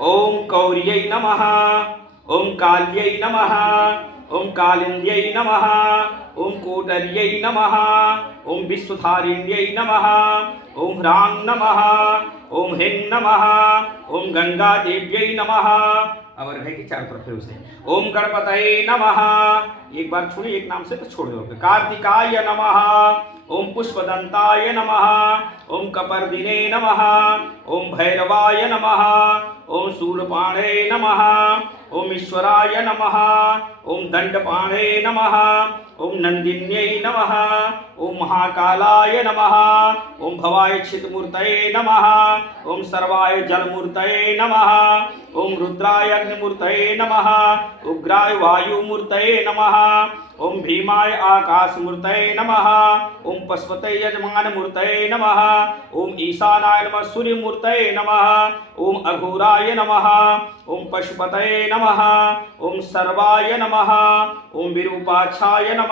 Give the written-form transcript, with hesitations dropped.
ओम कौर्यै नमः। ओम काल्यै नमः। ओम कालिंद्यै नमः। ओम कोटर्यै नमः। ओम विश्वधारिण्यै नमः। ओम ह्रां नमः। ओम ह्रीं नमः। ओम गंगा देव्यै नमः। अब है कि चारों तरफ उसे ओम गणपतये नमः। एक बार छोड़िए, एक नाम से तो छोड़ दो। कार्तिकाय नमः। ओम पुष्पदंताय नमः। ओम कपर्दिने नमः। ओम भैरवाय नमः। ओम शूलपाणे नमः। ओम ईश्वराय नमः। ओम दंडपाणे नमः। ओम नंदिन्यै नमः। ओम महाकालाय नमः। ओम भवाय छितमूर्तये नमः। ओम सर्वाय जलमूर्तये नमः। ओम रुद्राय अग्निमूर्तये नमः। उग्राय वायुमूर्तये नमः। ओम भीमाय आकाशमूर्तये नमः। ओम पशुपतये यजमानमूर्तये नमः। ओम ईशानाय नमः सूर्यमूर्तये नमः। ओम अघोराय नमः। ओम पशुपतये नमः। ओम सर्वाय नमः। ओम विरूपाक्षाय नमः।